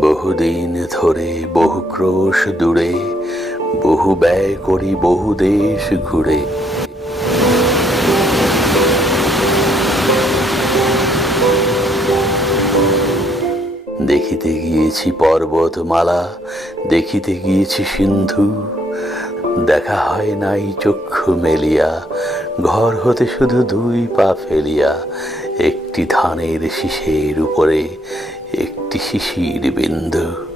বহুদিন ধরে বহু ক্রোশ দূরে বহু ব্যয় করি বহু দেশ ঘুরে। দেখিতে গিয়েছি পর্বতমালা, দেখিতে গিয়েছি সিন্ধু। দেখা হয় নাই চক্ষু মেলিয়া, ঘর হতে শুধু দুই পা ফেলিয়া একটি ধানের শীষের উপরে একটি শিশির বিন্দু।